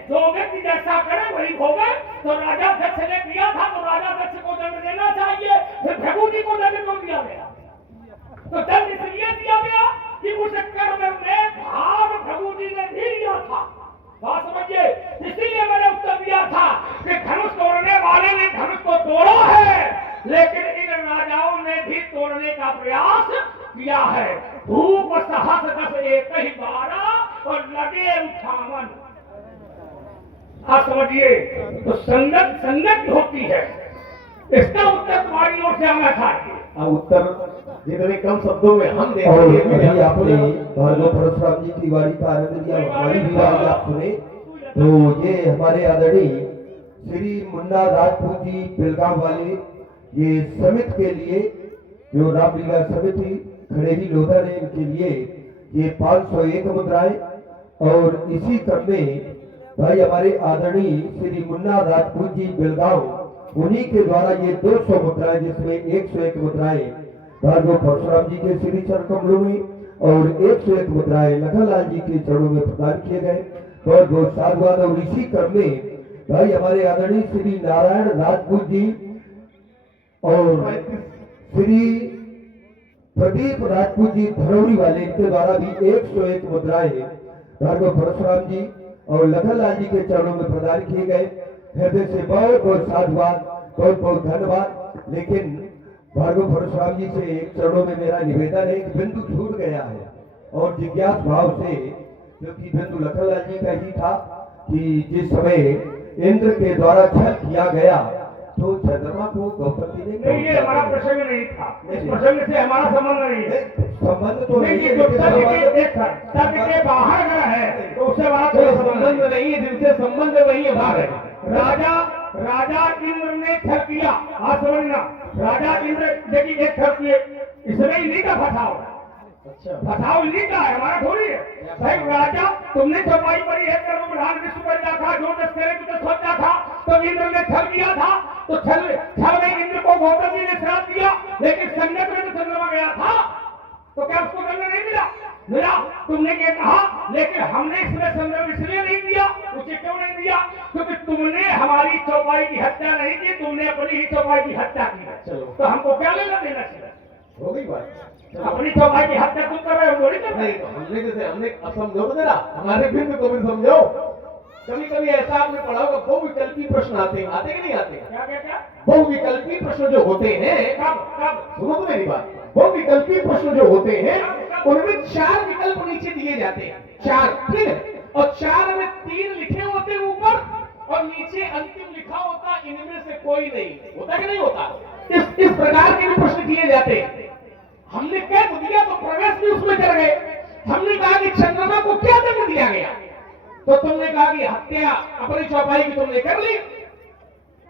जो व्यक्ति जैसा करे वही भोगे। तो राजा दक्ष ने किया था तो राजा दक्ष को दंड देना चाहिए, फिर भृगु जी को दंड क्यों दिया गया? तो दंड इसलिए दिया गया कि उस कर्म में भाग भृगु जी ने भी लिया था। बात समझिए। इसीलिए मैंने उत्तर दिया था कि धनुष तोड़ने वाले ने धनुष को तोड़ा है, लेकिन इन राजाओं ने भी तोड़ने का प्रयास किया है। धूप सहस दस एक ही 12 और लगे 58। आप समझिए तो संगत संगत होती है। इसका उत्तर तुम्हारी ओर से आना चाहिए। अब उत्तर जितने कम शब्दों में हम देते और हैं, ये अभी आपने भार्गव परशुराम जी की वाणी का आनंद लिया, हमारी भी वाणी आप सुने। तो ये हमारे आदरणीय श्री मुन्ना राजपूत जी बेलगाम वाले ये समिति के लिए, जो रामलीला समिति खड़ेरी लोधर है, इनके लिए ये 501 मुद्राएं। और इसी क्रम में भाई हमारे आदरणीय श्री मुन्ना राजपूत जी बेलगांव, उन्हीं के द्वारा ये 200 मुद्राएं, जिसमें 101 मुद्राएं भार्गव परशुराम जी के श्री चरण कमलों में और 101 मुद्राएं लखनलाल जी के चरणों में प्रदान किए गए। बहुत बहुत साधुवाद। और इसी क्रम में भाई हमारे आदरणीय श्री नारायण राजपूत जी और श्री प्रदीप राजपूत जी धरौरी वाले, इनके द्वारा भी 101 मुद्राएं भार्गव परशुराम जी और लखनलाल जी के चरणों में प्रदान किए गए। हृदय से बहुत बहुत साधुवाद, बहुत बहुत धन्यवाद। लेकिन भार्गव परशुराम जी से एक चरणों में मेरा निवेदन है कि बिंदु छूट गया है, और जिज्ञास भाव से, क्योंकि बिंदु लखनलाल जी का ही था कि जिस समय इंद्र के द्वारा छल किया गया तो चंद्रमा को गौतम जी ने नहीं, ये हमारा प्रसंग नहीं था। इस प्रसंग से हमारा संबंध नहीं है। संबंध तो नहीं, नहीं ये है, जो लेकिन तर्क संबंध- के तर्क के बाहर गया है तो उससे हमारा कोई संबंध नहीं है, जिनसे संबंध है वही हमारे। राजा इंद्र ने छल किया। आप समझना, राजा इंद्र देखिए एक छल किए, इसमें इन्हीं का फसाव है। अच्छा, फसाव इन्हीं का है, हमारा थोड़ी है। भाई राजा, तुमने चौपाई पड़ी है, कर्म प्रधान विश्व कर था, जो दस करे तो सोचा था, तो इंद्र ने छल किया था। तो छल में इंद्र को गौतम जी ने श्राप दिया, लेकिन संगत में तो चंद्रमा गया था, तो क्या उसको दंड नहीं मिला? मिला। तुमने ये कहा, लेकिन हमने इसमें संदर्भ इसलिए नहीं दिया। उसे क्यों नहीं दिया? क्योंकि तुमने हमारी चौपाई की हत्या नहीं की, तुमने अपनी ही चौपाई की हत्या की है। चलो। तो हमको क्या लेना देना चाहिए? हो गई बात। चलो। अपनी चौपाई की हत्या तुम कर रहे हो, थोड़ी कर रहे नहीं, तो हमने जैसे हमने समझो तो जरा हमारे बिंदु को भी समझो। कभी कभी ऐसा आपने पढ़ा होगा, बहुविकल्पी प्रश्न आते कि नहीं आते? क्या क्या क्या? बहुविकल्पी प्रश्न जो होते हैं, कब? सुनो तो मेरी बात। बहुविकल्पी प्रश्न जो होते हैं उनमें 4 विकल्प नीचे दिए जाते हैं, 4, ठीक है? और 4 में 3 लिखे होते हैं ऊपर, और नीचे अंतिम लिखा होता इनमें से कोई नहीं होता कि नहीं होता? इस प्रकार के भी प्रश्न किए जाते हैं। हमने क्या दिया तो प्रवेश भी उसमें कर गए। हमने कहा कि चंद्रमा को क्या दंड दिया गया, तो तुमने कहा कि हत्या अपनी चौपाई की तुमने कर ली,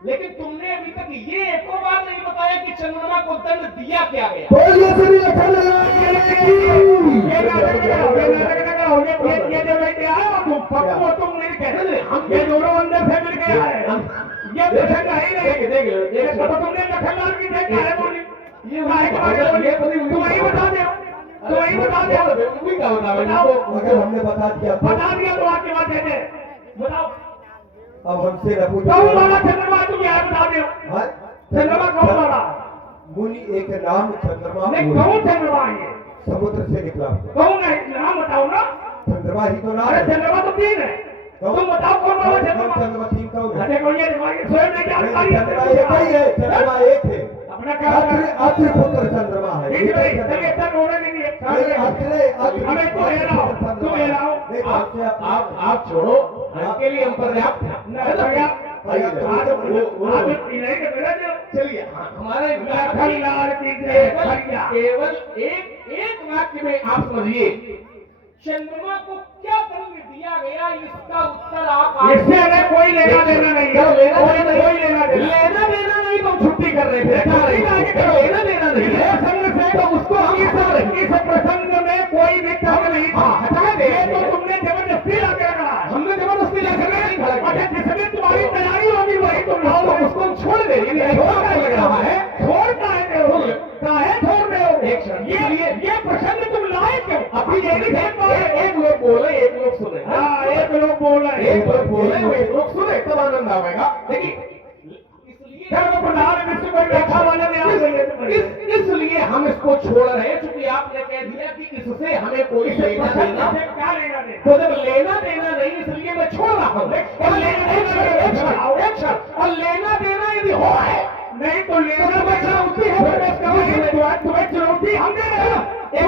लेकिन तुमने अभी तक ये एक बार नहीं बताया कि चंद्रमा को दंड दिया क्या गया। बोलिए श्री लखनलाल ये नाटक लगाओ, ये जो लेके आए हो तुम, पक्को तुम नहीं कह रहे, हम ये दोनों अंदर से मिल के आए। ये प्रसंग है ही नहीं। ये तो तुमने लखनलाल की देखा है बोली, ये तुम वही बता दो, तो वही बता दो, अगर हमने बता दिया तो बता दिया तो आपके बात है। बताओ, अब हमसे न पूछो। कौन वाला चंद्रमा तुम यहाँ बता दो? हाँ? चंद्रमा कौन वाला? मुनि एक नाम चंद्रमा नहीं, मुनि। कौन चंद्रमा है ये? समुद्र से निकला हुआ। कौन है? नाम बताओ ना। चंद्रमा ही तो नाम अरे है। चंद्रमा तो 3 है, तुम बताओ कौन वाला चंद्रमा? चंद्रमा 3 कौन है? अरे कौन ये स्वयं नहीं जानकारी है? चंद्रमा एक ही है, चंद्रमा एक है। अपना क्या अत्रि पुत्र चंद्रमा है। ठीक है, चलिए सर बोले नहीं नहीं, है। अत्रि हमें तो हेराओ, तुम हेराओ। नहीं, तो आपसे आप छोड़ो, आपके लिए हम पर्याप्त चलिए। हमारे लखनलाल की जय, खड़िया। केवल एक वाक्य में आप समझिए, चंद्रमा को क्या दंड दिया गया, इसका उत्तर आप इससे हमें कोई लेना देना नहीं है। कोई लेना देना नहीं, तो छुट्टी कर रहे थे, लेना देना नहीं है प्रसंग से, तो उसको हम इस प्रसंग में कोई भी तर्क नहीं था। हटा दे। ये तो तुमने जबरदस्ती ला कर कहा। हमने जबरदस्ती लेकर नहीं खड़ा किया। अच्छा, जिसमें तुम्हारी तैयारी होगी वही तुम लाओ, तो उसको हम छोड़ दे, लग रहा है। छोड़ता है काहे छोड़ रहे हो? एक क्षण। ये प्रसंग तुम लाए क्यों? अभी ये नहीं देख पा रहे। एक लोग बोले, एक लोग सुने। हाँ, एक लोग बोल रहे हैं। एक लोग बोले, एक लोग सुने, तब आनंद आएगा। देखिए, धर्म प्रधान विश्व में व्याख्या वाले ने आ गई है। इसलिए हम इसको छोड़ रहे हैं, क्योंकि आपने कह दिया कि इससे हमें कोई लेना देना। क्या लेना देना? तो जब लेना देना नहीं, इसलिए मैं छोड़ रहा हूँ। और लेना देना यदि हो है, नहीं तो लेना में चुनौती है, तुम्हें चुनौती हम दे रहे हैं। एक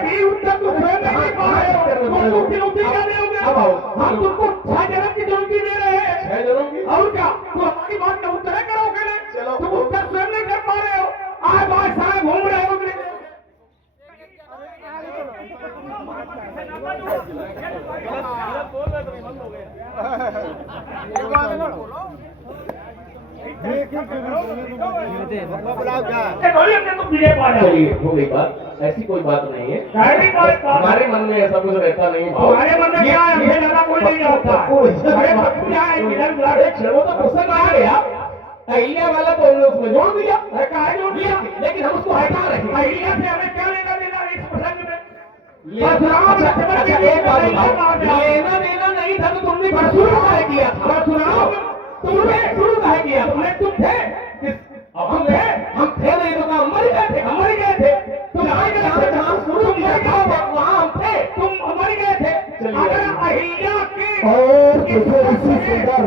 भी उत्तर तुम स्वयं नहीं पा रहे हो, तुम चुनौती क्या दोगे? अब आओ। हम तुमको 6 जन्म की धमकी दे रहे हैं। 6 जनों की और क्या तो हमारी बात का उत्तर करोगे नहीं? चलो। तुम उत्तर स्वयं नहीं कर पा रहे हो। आज बात सारे घूम रहे हो कि नहीं? बोलिए अपने को पीछे पा जाओ। चलिए हो गई बात, ऐसी कोई बात नहीं है। सारी बात हमारे मन में ऐसा कुछ रहता नहीं भाव। तुम्हारे मन में क्या है? हमसे ज्यादा कोई नहीं जानता। अरे पप्पू क्या है? मिलन ब्लड। एक क्षण, वो तो प्रसंग आ गया, अहिल्या वाला तो हमने उसमें जोड़ दिया, कहा जोड़ दिया? लेकिन हम उसको हटा रहे हैं। अहिल्या से हमें क्या लेना देना इस प्रसंग में? अच्छा एक बात बताओ, लेना देना नहीं था तो तुमने शुरू काहे किया था? परशुराम तुमने शुरू काहे किया? तुम थे हम थे नहीं तो हम मर गए थे। हम मर गए थे। तुम जहाँ शुरू किया था वहाँ हम थे। तुम मर गए थे। चलिए। अगर अहिल्या के और तुझे इसी सुंदर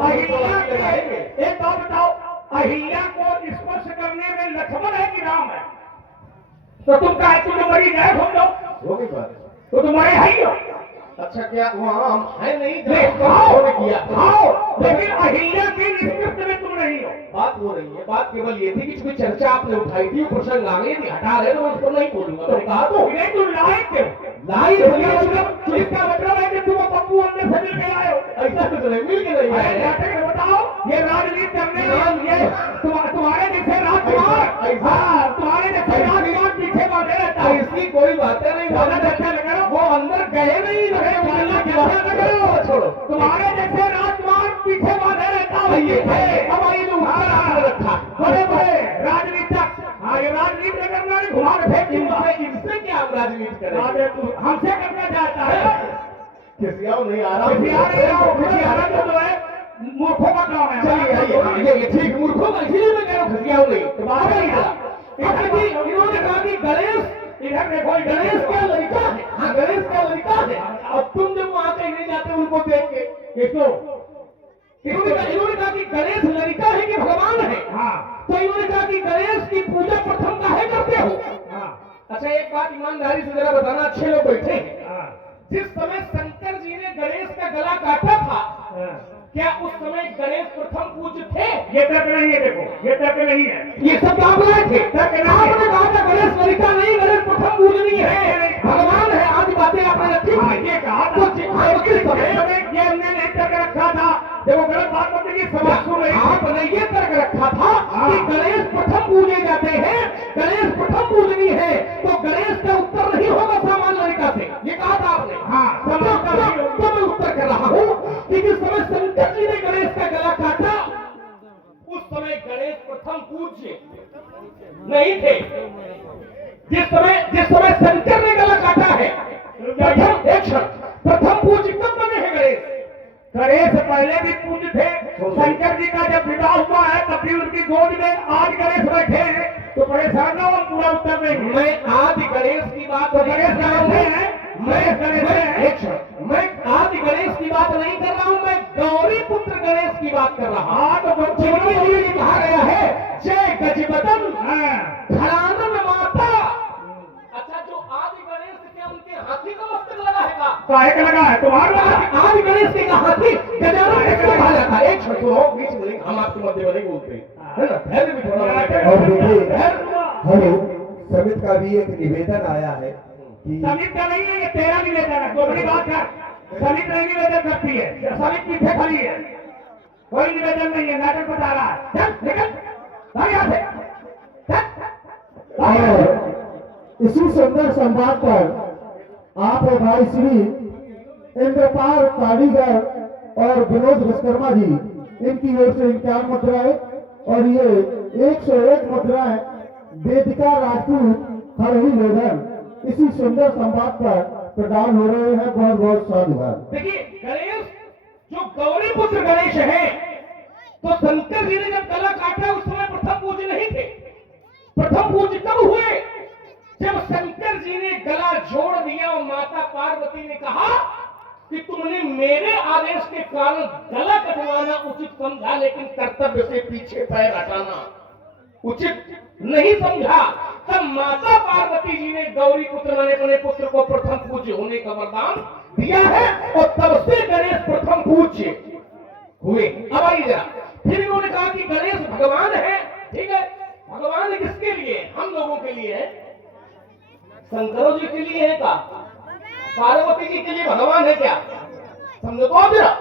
अहिल्या के एक बात बताओ, अहिल्या को स्पर्श करने में लक्ष्मण है कि राम है? तो तुम कहे तुम मरी गए हम लोग, हो गई बात। तो तुम्हारे है ही हो। अच्छा क्या वहाँ हम है नहीं आओ किया? आओ, लेकिन अहिल्या के निष्कृत में तुम नहीं हो। बात हो रही है, बात केवल ये थी कि कोई चर्चा आपने उठाई थी, प्रसंग आ गई थी, हटा रहे तो मैं उसको नहीं बोलूंगा। तो कहा तो नहीं तुम लायक थे। लाई इसका मतलब है कि तुम पप्पू अंदर से मिल के आए हो। ऐसा कुछ नहीं, मिल के नहीं अरे आए। जाते हैं, बताओ ये राजनीति करने में ये तुम्हारे जैसे राजकुमार, हाँ, तुम्हारे जैसे राजकुमार पीछे बांधे रहता है। इसकी कोई बातें नहीं, ज्यादा चर्चा न करो। वो अंदर गए नहीं, ज्यादा चर्चा न करो। छोड़ो। तुम्हारे जैसे राजकुमार पीछे बांधे रहता है। ये है, अब आइए जो ऊपर आपने रखा बड़े बड़े राजनीतिक, हाँ ये राजनीति न करना नहीं, घुमा के फेंक दूंगा। इनसे क्या हम राजनीति करें? अरे तू हमसे करना चाहता है? किसी और नहीं आ रहा, किसी आ रही हो, किसी आ रहा तो है मूर्खों का काम है। चलिए आइए, ये ठीक मूर्खों का, इसलिए मैं कह रहा हूँ खसियाओ नहीं। तो बात है इन्होंने कहा कि गणेश, इधर देखो, गणेश का लड़का है। हाँ गणेश का लड़का है। अब तुम जब वहां कहीं नहीं जाते उनको देख के, किसको? इन्होंने कहा कि गणेश लड़का है कि भगवान है। हाँ तो इन्होंने कहा कि गणेश की पूजा प्रथम काहे करते हो? हाँ अच्छा एक बात ईमानदारी से जरा बताना, अच्छे लोग बैठे हैं। हाँ जिस समय शंकर जी ने गणेश का गला काटा था, हाँ। क्या उस समय गणेश प्रथम पूज्य थे? ये तर्क नहीं है, देखो ये तर्क नहीं है। ये सब आप लाए थे। आपने कहा था गणेश लड़का नहीं, गणेश प्रथम पूजनीय है, भगवान है, आदि बातें आपने रखी। हाँ ये कहा था, किस समय ये हमने नहीं तर्क रखा था। देखो गलत बात मत की समझ सुन रही। आपने ये तर्क रखा था कि गणेश प्रथम पूजे जाते हैं, गणेश प्रथम पूजनीय है, तो गणेश का उत्तर नहीं होगा सामान्य लड़का से, ये कहा था आपने। हाँ तो मैं उत्तर कर रहा हूँ कि जिस समय शंकर जी ने गणेश का गला काटा, उस समय गणेश प्रथम पूज्य नहीं थे। जिस समय शंकर ने गला काटा है, प्रथम पूज्य कब बने हैं गणेश? गणेश पहले भी पूज्य थे। शंकर जी का जब विवाह हुआ है तब भी उनकी गोद में आज गणेश बैठे हैं, तो परेशान ना हो, पूरा उत्तर देंगे। मैं आदि गणेश की बात तो गणेश गणेश है, मैं आदि गणेश की बात नहीं कर रहा हूँ, मैं गौरी पुत्र गणेश की बात कर रहा हूँ। हाँ तो जिनके लिए कहा गया है जय गजबदन घरानन माता। अच्छा जो आदि गणेश क्या उनके हाथी का मस्तक लगा है का? काहे का लगा है तुम्हारा? आदि गणेश के का हाथी गजानन किसको कहा जाता है? एक क्षण सुनो, बीच में नहीं, हम आपके मध्य में नहीं बोलते, है ना? धैर्य भी थोड़ा और देखिए, हेलो, समित का भी एक निवेदन आया है कि समित का नहीं है, ये तेरा निवेदन है। तो बड़ी बात है, समित नहीं निवेदन करती है, समित पीछे खड़ी है, कोई निवेदन नहीं है, नाटक बता रहा है। चल निकल भाग यहाँ से, चल। और इसी सुंदर संवाद पर आप भाई श्री इंद्रपाल कारीगर और विनोद विश्वकर्मा जी, इनकी ओर से 51 मुद्राएं और ये 101 मुद्राएं वेदिका राजपूत खड़ही लोधन इसी सुंदर संवाद पर प्रदान हो रहे हैं। बहुत बहुत साधुवाद। देखिए गणेश जो गौरी पुत्र गणेश है, तो शंकर जी ने जब गला काटा उस समय प्रथम पूज्य नहीं थे। प्रथम पूज्य कब हुए? जब शंकर जी ने गला जोड़ दिया और माता पार्वती ने कहा कि तुमने मेरे आदेश के कारण गला कटवाना उचित समझा, लेकिन कर्तव्य से पीछे पैर हटाना उचित नहीं समझा, तब माता पार्वती जी ने गौरी पुत्र माने अपने पुत्र को प्रथम पूज्य होने का वरदान दिया है और तब से गणेश प्रथम पूज्य हुए। अब आइए जरा, फिर इन्होंने कहा कि गणेश भगवान है, ठीक है, भगवान किसके लिए? हम लोगों के लिए है, शंकरों जी के लिए है, का पार्वती जी के लिए भगवान है क्या? समझो तो आप जरा,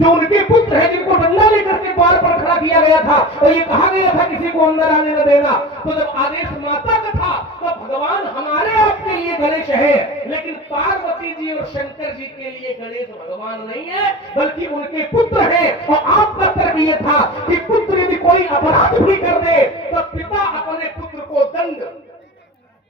जो उनके पुत्र है जिनको डंडा लेकर के द्वार पर खड़ा किया गया था और ये कहा गया था किसी को अंदर आने न देना, तो जब आदेश माता का था तो भगवान हमारे आपके लिए गणेश है, लेकिन पार्वती जी और शंकर जी के लिए गणेश भगवान नहीं है, बल्कि उनके पुत्र हैं। और आपका तर्क ये था कि पुत्र यदि कोई अपराध भी कर दे तो पिता अपने पुत्र को दंड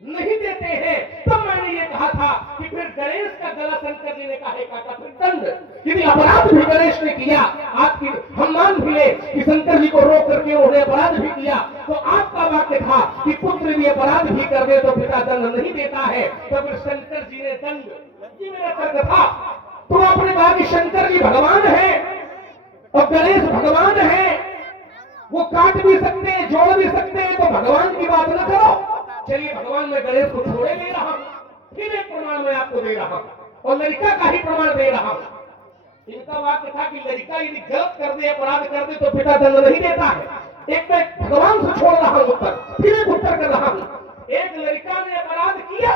नहीं देते हैं। तब मैंने ये कहा था कि फिर गणेश का गला शंकर जी ने काटा, फिर दंड यदि अपराध भी गणेश ने किया, आपकी हम मान भी ले कि शंकर जी को रोक करके उन्होंने अपराध भी किया, तो आपका वाक्य था कि पुत्र भी अपराध भी कर दे तो पिता दंड नहीं देता है, तो फिर शंकर जी ने दंड, ये मेरा तर्क था। तो आपने कहा कि शंकर जी भगवान है और गणेश भगवान है, वो काट भी सकते हैं, जोड़ भी सकते हैं, तो भगवान की बात न करो। चलिए भगवान मैं गणेश को छोड़े ले रहा हूं, फिर एक प्रमाण मैं आपको दे रहा हूं और लड़का का ही प्रमाण दे रहा हूं। इनका वाक्य था कि लड़का यदि गलत कर दे, अपराध कर दे तो पिता दंड नहीं देता है। एक मैं भगवान से छोड़ रहा हूं उत्तर, फिर एक उत्तर कर रहा हूं। एक लड़का ने अपराध किया